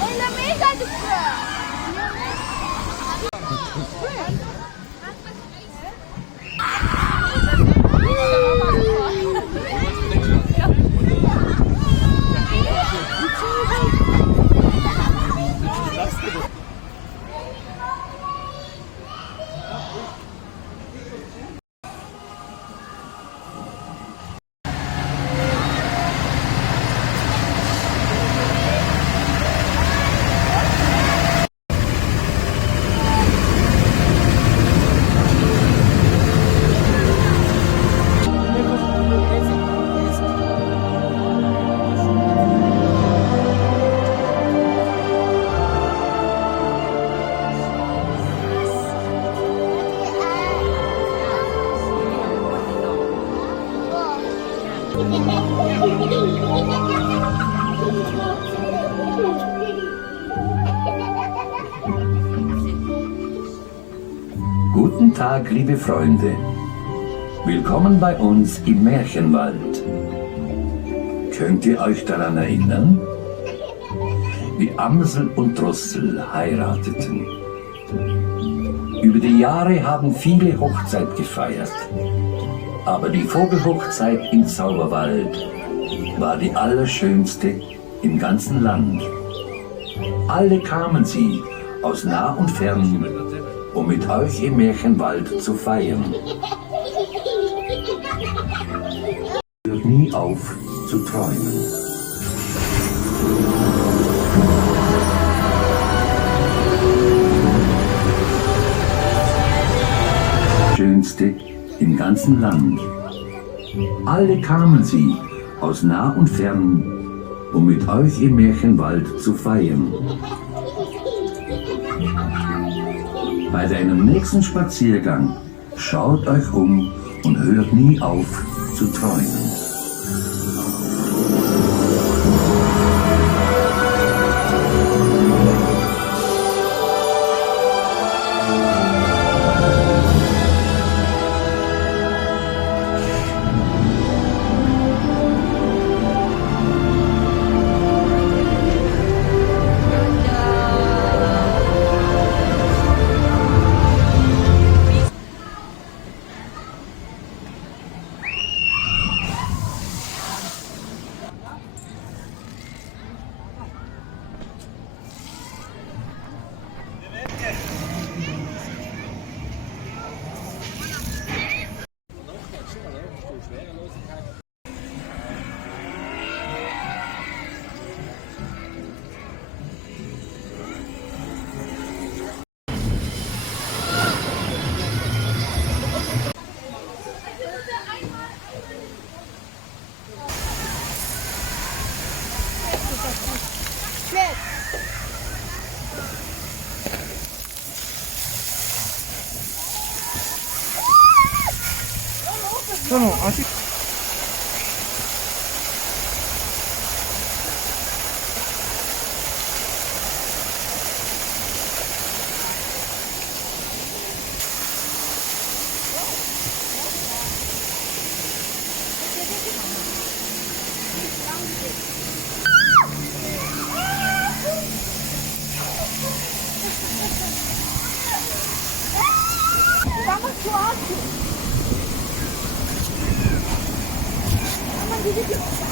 Oynamaya geldik buraya. Guten Tag, liebe Freunde. Willkommen bei uns im Märchenwald. Könnt ihr euch daran erinnern, wie Amsel und Drossel heirateten? Über die Jahre haben viele Hochzeit gefeiert, aber die Vogelhochzeit im Zauberwald war die allerschönste im ganzen Land. Alle kamen sie aus nah und fern, um mit euch im Märchenwald zu feiern. Hört nie auf zu träumen. Schönste im ganzen Land. Alle kamen sie aus nah und fern, um mit euch im Märchenwald zu feiern. Bei deinem nächsten Spaziergang schaut euch um und hört nie auf zu träumen. 아직 Vamos suave. Vamos dividir.